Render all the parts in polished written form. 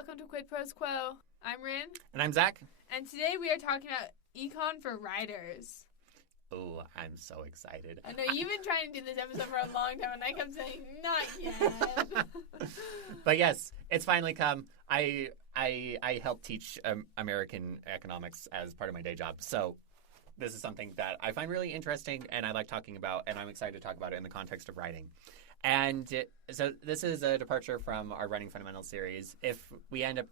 welcome to Quid Pros Quo. I'm Rin. And I'm Zach. And today we are talking about econ for writers. Oh, I'm so excited. I know you've been trying to do this episode for a long time, and I kept saying, not yet. But yes, it's finally come. I help teach American economics as part of my day job. So this is something that I find really interesting and I like talking about, and I'm excited to talk about it in the context of writing. And so this is a departure from our Writing Fundamentals series. If we end up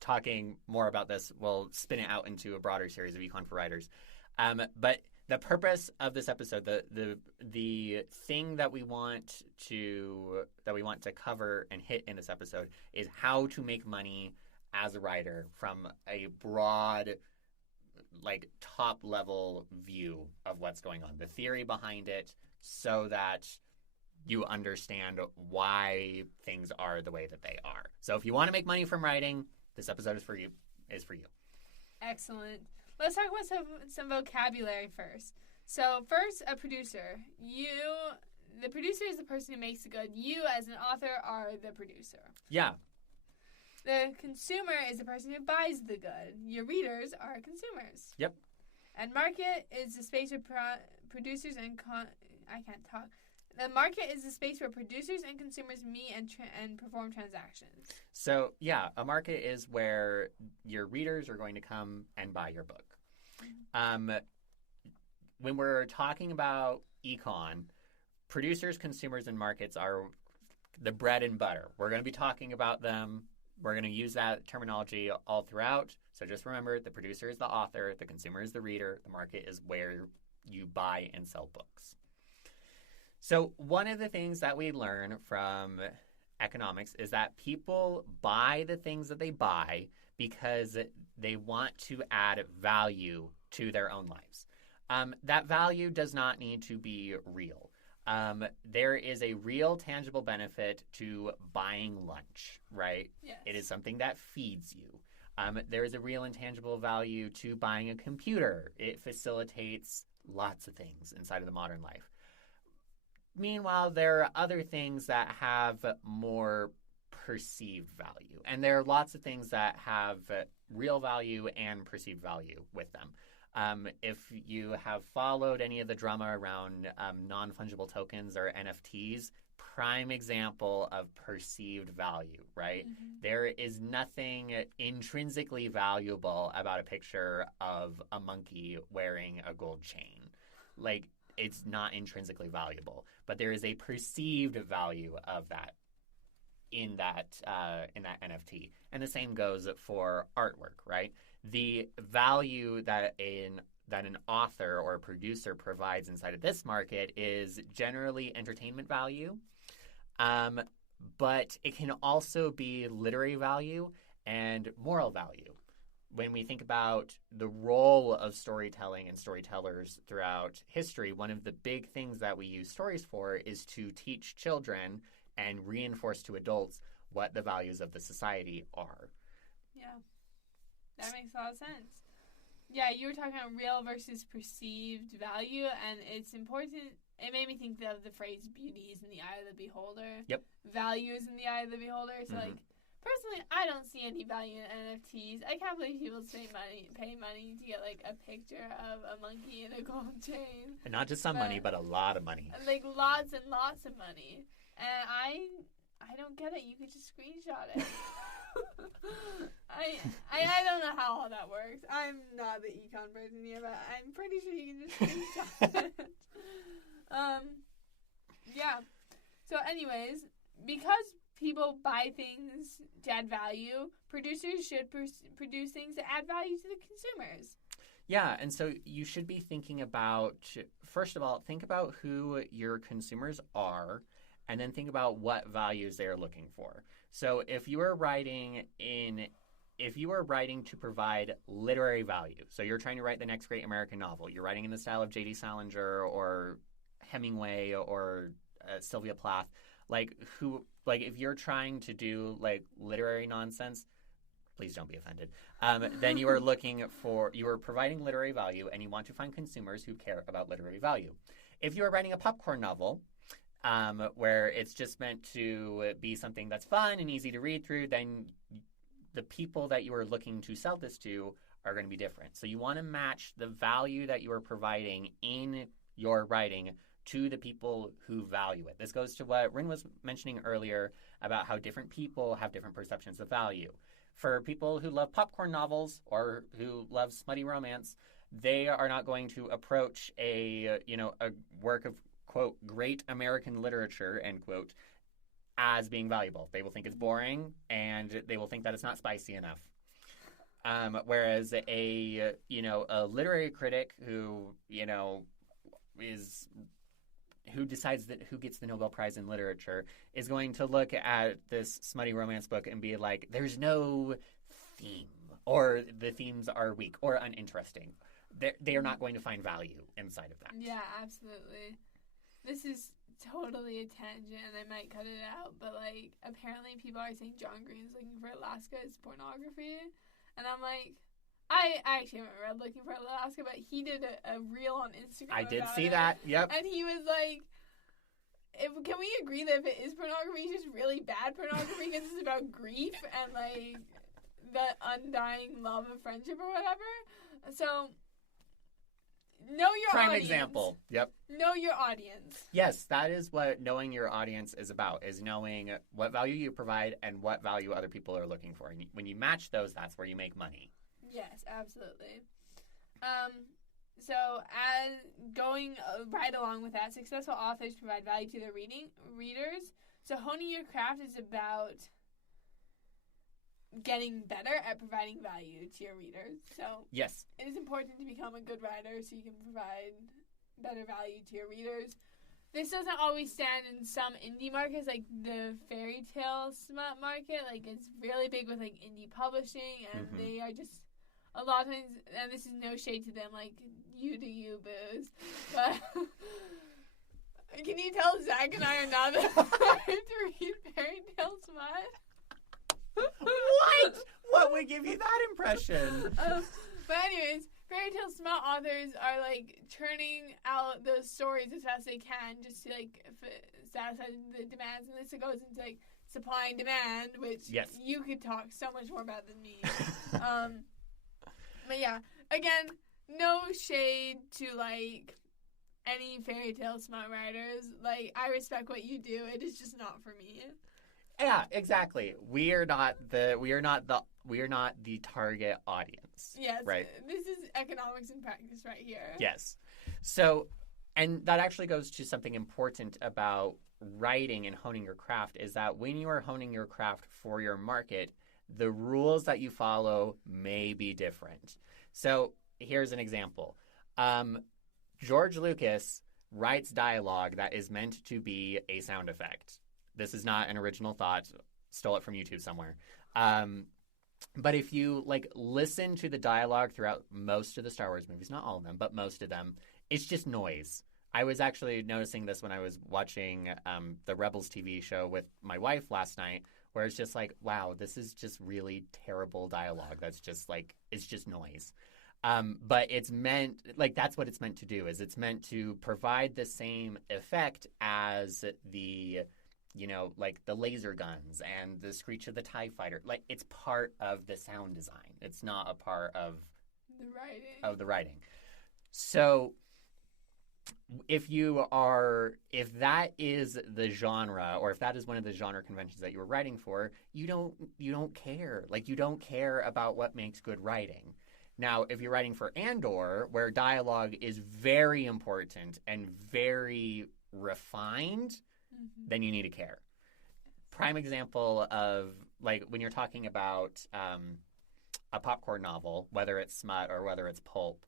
talking more about this, we'll spin it out into a broader series of Econ for Writers. But the purpose of this episode, the thing that we want to cover and hit in this episode is how to make money as a writer from a broad, like top level view of what's going on, the theory behind it, so that you understand why things are the way that they are. So if you want to make money from writing, this episode is for you. Excellent. Let's talk about some vocabulary first. So first, a producer. The producer is the person who makes the good. You, as an author, are the producer. Yeah. The consumer is the person who buys the good. Your readers are consumers. Yep. And market is the space where producers and I can't talk. The market is the space where producers and consumers meet and perform transactions. So, yeah, a market is where your readers are going to come and buy your book. When we're talking about econ, producers, consumers, and markets are the bread and butter. We're going to be talking about them. We're going to use that terminology all throughout. So just remember, the producer is the author, the consumer is the reader, the market is where you buy and sell books. So one of the things that we learn from economics is that people buy the things that they buy because they want to add value to their own lives. That value does not need to be real. There is a real tangible benefit to buying lunch, right? Yes. It is something that feeds you. There is a real intangible value to buying a computer. It facilitates lots of things inside of the modern life. Meanwhile, there are other things that have more perceived value. And there are lots of things that have real value and perceived value with them. If you have followed any of the drama around non-fungible tokens or NFTs, prime example of perceived value, right? Mm-hmm. There is nothing intrinsically valuable about a picture of a monkey wearing a gold chain. Like, it's not intrinsically valuable, but there is a perceived value of that in that NFT. And the same goes for artwork, right? The value that an author or a producer provides inside of this market is generally entertainment value, but it can also be literary value and moral value. When we think about the role of storytelling and storytellers throughout history, one of the big things that we use stories for is to teach children and reinforce to adults what the values of the society are. Yeah, that makes a lot of sense. Yeah, you were talking about real versus perceived value, and it's important. It made me think of the phrase "beauty is in the eye of the beholder." Yep. Value is in the eye of the beholder. So, personally, I don't see any value in NFTs. I can't believe people pay money to get, like, a picture of a monkey in a gold chain. And not just some money, but a lot of money. Like, lots and lots of money. And I don't get it. You could just screenshot it. I don't know how all that works. I'm not the econ person here, but I'm pretty sure you can just screenshot it. Yeah. So anyways, because people buy things to add value, producers should produce things that add value to the consumers. Yeah, and so you should be thinking about, first of all, think about who your consumers are, and then think about what values they're looking for. So if you are writing to provide literary value, so you're trying to write the next great American novel, you're writing in the style of J.D. Salinger or Hemingway or Sylvia Plath, if you're trying to do like literary nonsense, please don't be offended. Then you are providing literary value, and you want to find consumers who care about literary value. If you are writing a popcorn novel, where it's just meant to be something that's fun and easy to read through, then the people that you are looking to sell this to are going to be different. So you want to match the value that you are providing in your writing to the people who value it. This goes to what Rin was mentioning earlier about how different people have different perceptions of value. For people who love popcorn novels or who love smutty romance, they are not going to approach a work of, quote, great American literature, end quote, as being valuable. They will think it's boring, and they will think that it's not spicy enough. Whereas a literary critic who decides that who gets the Nobel Prize in literature is going to look at this smutty romance book and be like, there's no theme, or the themes are weak or uninteresting. They are not going to find value inside of that. Yeah, absolutely. This is totally a tangent, and I might cut it out, but like, apparently people are saying John Green's Looking for Alaska is pornography, and I'm like, I actually haven't read Looking for Alaska, but he did a reel on Instagram. I did about see it, that. Yep. and he was like, can we agree that if it is pornography, it's just really bad pornography because it's about grief and like the undying love of friendship or whatever? So know your Prime audience. example. Yep. Know your audience. Yes, that is what knowing your audience is about, is knowing what value you provide and what value other people are looking for. And when you match those, that's where you make money. Yes, absolutely. So as going right along with that, successful authors provide value to their readers. So honing your craft is about getting better at providing value to your readers. So yes, it is important to become a good writer so you can provide better value to your readers. This doesn't always stand in some indie markets, like the fairy tale smut market. Like, it's really big with like indie publishing, and they are just a lot of times, and this is no shade to them, like, you do you, booze. But can you tell Zach and I are not to read fairy tale smut? What? What would give you that impression? But anyways, fairy tale smut authors are like churning out those stories as fast as they can just to like satisfy the demands, and this goes into like supply and demand, which you could talk so much more about than me. But yeah, again, no shade to like any fairy tale smut writers. Like, I respect what you do. It is just not for me. Yeah, exactly. We are not the target audience. Yes. Right. This is economics in practice right here. Yes. So, and that actually goes to something important about writing and honing your craft, is that when you are honing your craft for your market, the rules that you follow may be different. So here's an example. George Lucas writes dialogue that is meant to be a sound effect. This is not an original thought. Stole it from YouTube somewhere. But if you like listen to the dialogue throughout most of the Star Wars movies, not all of them, but most of them, it's just noise. I was actually noticing this when I was watching the Rebels TV show with my wife last night, where it's just like, wow, this is just really terrible dialogue. That's just like, it's just noise. But it's meant, like, that's what it's meant to do, is it's meant to provide the same effect as the, like the laser guns and the screech of the TIE fighter. Like, it's part of the sound design. It's not a part of the writing. So if that is the genre, or if that is one of the genre conventions that you were writing for, you don't care. Like, you don't care about what makes good writing. Now, if you're writing for Andor, where dialogue is very important and very refined, then you need to care. Prime example of, like, when you're talking about a popcorn novel, whether it's smut or whether it's pulp,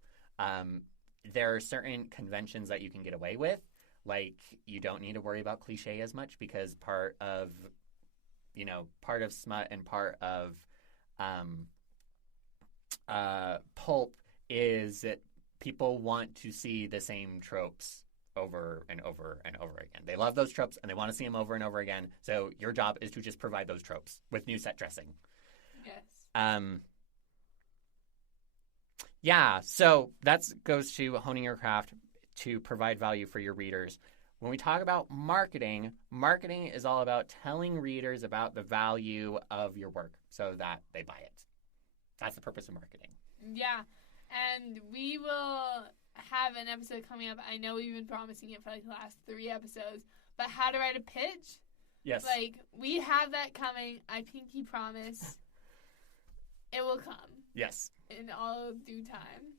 there are certain conventions that you can get away with. Like, you don't need to worry about cliche as much, because part of smut and part of pulp is that people want to see the same tropes over and over and over again. They love those tropes and they want to see them over and over again. So your job is to just provide those tropes with new set dressing. Yes. Yeah, so that goes to honing your craft to provide value for your readers. When we talk about marketing, marketing is all about telling readers about the value of your work so that they buy it. That's the purpose of marketing. Yeah. And we will have an episode coming up. I know we've been promising it for like the last 3 episodes, but how to write a pitch. Yes. Like, we have that coming. I pinky promise. It will come. Yes. In all due time.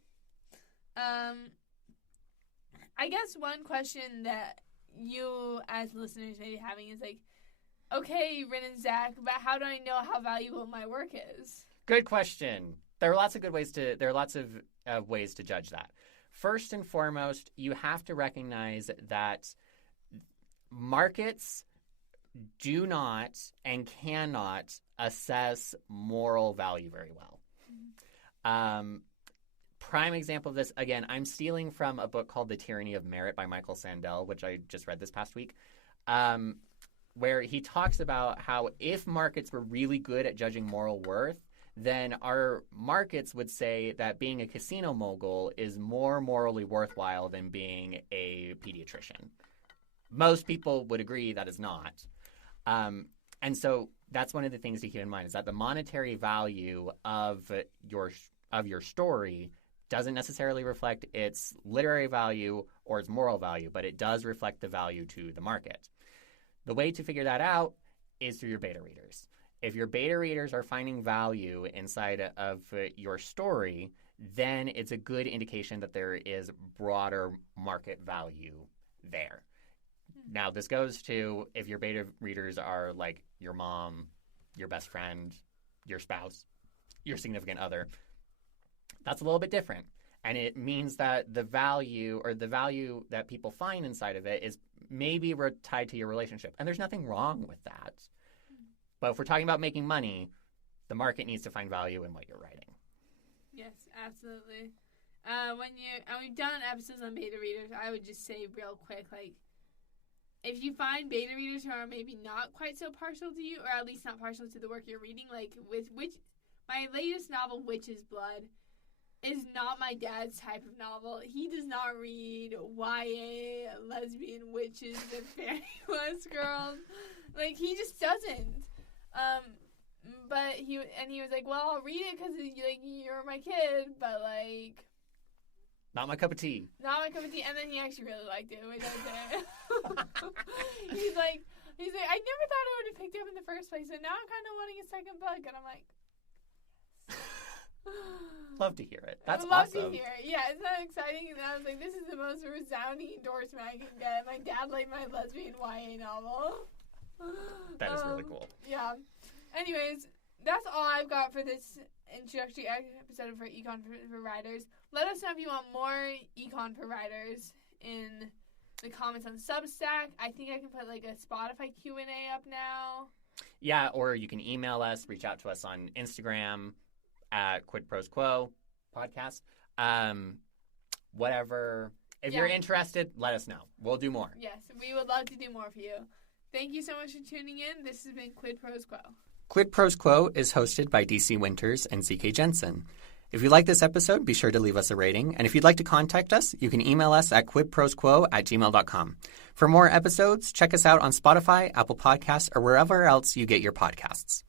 I guess one question that you as listeners may be having is like, okay, Rin and Zach, but how do I know how valuable my work is? Good question. There are lots of ways to judge that. First and foremost, you have to recognize that markets do not and cannot assess moral value very well. Prime example of this, again, I'm stealing from a book called The Tyranny of Merit by Michael Sandel, which I just read this past week, where he talks about how if markets were really good at judging moral worth, then our markets would say that being a casino mogul is more morally worthwhile than being a pediatrician. Most people would agree that is not. And so that's one of the things to keep in mind, is that the monetary value of your story doesn't necessarily reflect its literary value or its moral value, but it does reflect the value to the market. The way to figure that out is through your beta readers. If your beta readers are finding value inside of your story, then it's a good indication that there is broader market value there. Now, this goes to if your beta readers are like your mom, your best friend, your spouse, your significant other. That's a little bit different. And it means that the value that people find inside of it is maybe tied to your relationship. And there's nothing wrong with that. But if we're talking about making money, the market needs to find value in what you're writing. Yes, absolutely. We've done episodes on beta readers, I would just say real quick, like, if you find beta readers who are maybe not quite so partial to you, or at least not partial to the work you're reading, like my latest novel, Witch's Blood, is not my dad's type of novel. He does not read YA, lesbian witches, and fairy-less girls. Like, he just doesn't. But he was like, well, I'll read it because you're my kid, but like, not my cup of tea. Not my cup of tea. And then he actually really liked it. Which he's like, I never thought I would have picked it up in the first place, and now I'm kind of wanting a second book. And I'm like, love to hear it. That's love awesome. To hear it. Yeah, isn't that exciting? And I was like, this is the most resounding endorsement I can get. My dad liked my lesbian YA novel. That is really cool. Yeah. Anyways, that's all I've got for this introductory episode for Econ for Writers. Let us know if you want more Econ for Writers in the comments on Substack. I think I can put like a Spotify Q&A up now. Yeah, or you can email us, reach out to us on Instagram at Quid Pros Quo podcast. Whatever. If you're interested, let us know. We'll do more. Yes, we would love to do more for you. Thank you so much for tuning in. This has been Quid Pros Quo. Quid Pros Quo is hosted by DC Winters and CK Jensen. If you like this episode, be sure to leave us a rating. And if you'd like to contact us, you can email us at quidprosquo@gmail.com. For more episodes, check us out on Spotify, Apple Podcasts, or wherever else you get your podcasts.